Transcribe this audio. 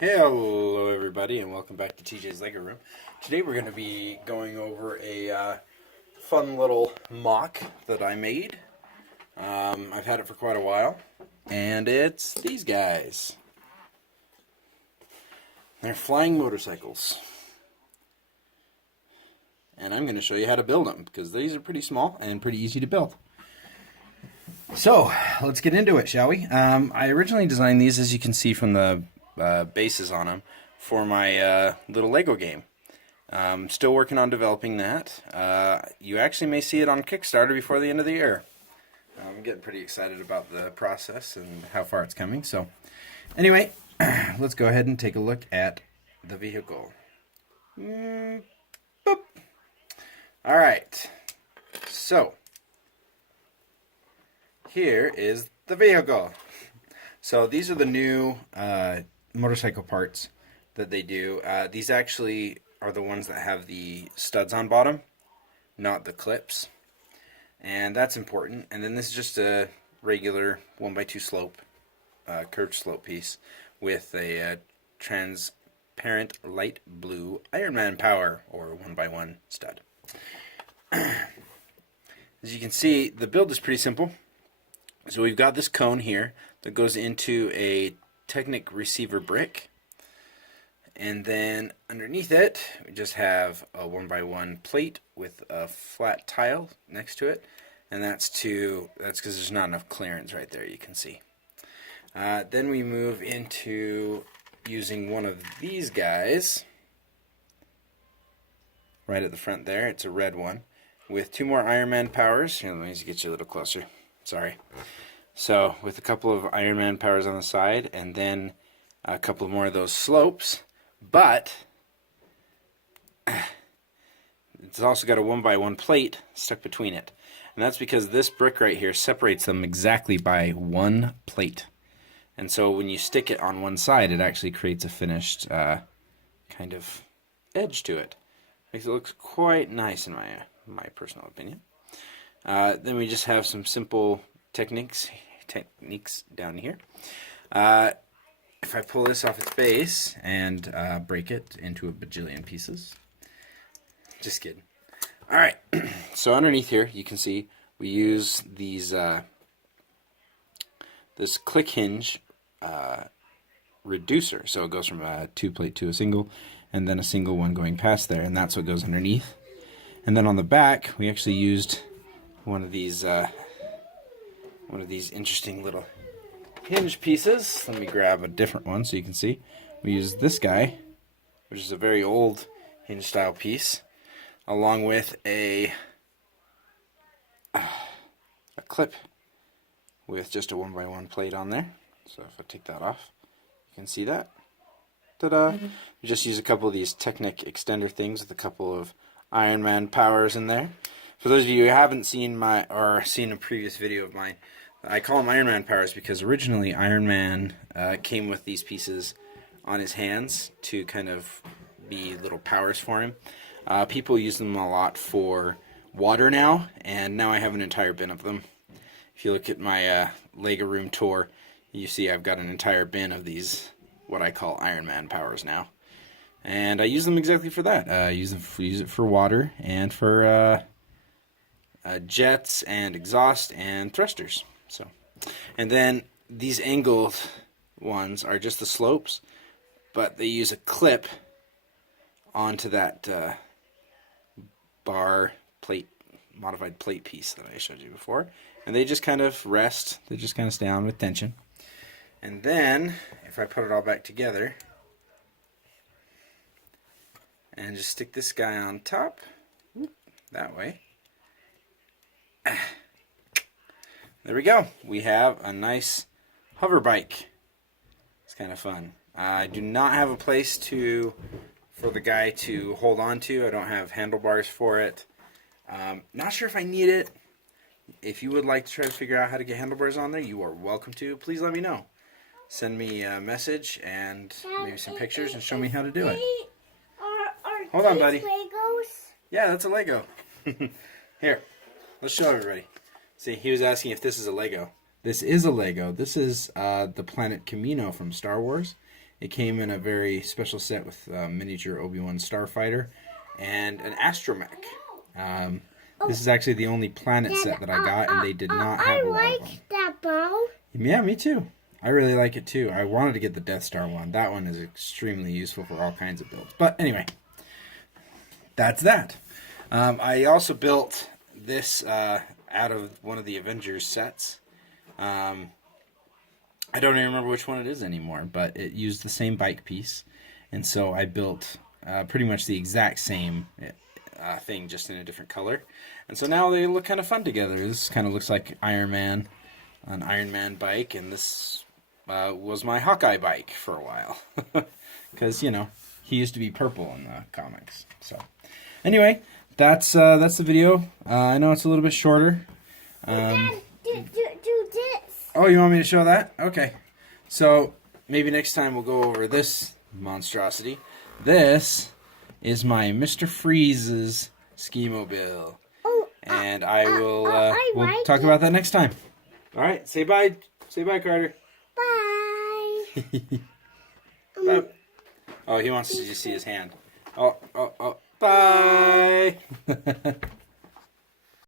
Hello everybody and welcome back to TJ's Lego Room. Today we're going to be going over a fun little mock that I made. I've had it for quite a while, and it's these guys. They're flying motorcycles. And I'm going to show you how to build them, because these are pretty small and pretty easy to build. So, let's get into it, shall we? I originally designed these, as you can see from the bases on them, for my little Lego game. Still working on developing that. You actually may see it on Kickstarter before the end of the year. I'm getting pretty excited about the process and how far it's coming. So, anyway, let's go ahead and take a look at the vehicle. Boop. Alright, so here is the vehicle. So these are the new motorcycle parts that they do. These actually are the ones that have the studs on bottom, not the clips. And that's important. And then this is just a regular 1x2 slope, curved slope piece with a transparent light blue Iron Man power or 1x1 stud. As you can see, the build is pretty simple. So we've got this cone here that goes into a Technic receiver brick, and then underneath it we just have a 1x1 plate with a flat tile next to it, and that's because there's not enough clearance right there, you can see. Then we move into using one of these guys right at the front there. It's a red one with two more Iron Man powers. Here, let me just get you a little closer. Sorry. So, with a couple of Iron Man powers on the side, and then a couple more of those slopes, but it's also got a 1x1 plate stuck between it. And that's because this brick right here separates them exactly by one plate. And so when you stick it on one side, it actually creates a finished kind of edge to it. Makes it look quite nice in my personal opinion. Then we just have some simple techniques down here. If I pull this off its base and break it into a bajillion pieces. Just kidding. Alright, so underneath here you can see we use these this click hinge reducer. So it goes from a two plate to a single, and then a single one going past there, and that's what goes underneath. And then on the back we actually used one of these interesting little hinge pieces. Let me grab a different one so you can see. We use this guy, which is a very old hinge style piece, along with a clip with just a 1x1 plate on there. So if I take that off, you can see that. Ta-da! We just use a couple of these Technic extender things with a couple of Iron Man powers in there. For those of you who haven't seen seen a previous video of mine, I call them Iron Man powers because originally Iron Man came with these pieces on his hands to kind of be little powers for him. People use them a lot for water now, and now I have an entire bin of them. If you look at my Lego room tour, you see I've got an entire bin of these, what I call Iron Man powers now. And I use them exactly for that. I use it for water and for jets and exhaust and thrusters. So, and then these angled ones are just the slopes, but they use a clip onto that bar plate, modified plate piece that I showed you before, and they just kind of rest. They just kind of stay on with tension. And then if I put it all back together and just stick this guy on top, that way. There we go. We have a nice hover bike. It's kind of fun. I do not have a place for the guy to hold on to. I don't have handlebars for it. Not sure if I need it. If you would like to try to figure out how to get handlebars on there, you are welcome to. Please let me know. Send me a message and maybe some pictures and show me how to do it. Hold on, buddy. Legos? Yeah, that's a Lego. Here, let's show everybody. See, he was asking if this is a Lego. This is a Lego. This is the planet Camino from Star Wars. It came in a very special set with miniature Obi-Wan Starfighter and an astromech. This is actually the only planet set that I got, and they did not have a lot of them. I like that bow. Yeah, me too. I really like it too. I wanted to get the Death Star one. That one is extremely useful for all kinds of builds. But anyway, that's that. I also built this out of one of the Avengers sets. I don't even remember which one it is anymore, but it used the same bike piece. And so I built pretty much the exact same thing, just in a different color. And so now they look kind of fun together. This kind of looks like Iron Man, an Iron Man bike, and this was my Hawkeye bike for a while. Because, you know, he used to be purple in the comics. So anyway, that's the video. I know it's a little bit shorter. Dad, do this. Oh, you want me to show that? Okay. So maybe next time we'll go over this monstrosity. This is my Mr. Freeze's ski-mobile. Oh, And I will we'll like talk about that next time. All right, say bye. Say bye, Carter. Bye. Bye. Oh, he wants to just see his hand. Oh, bye.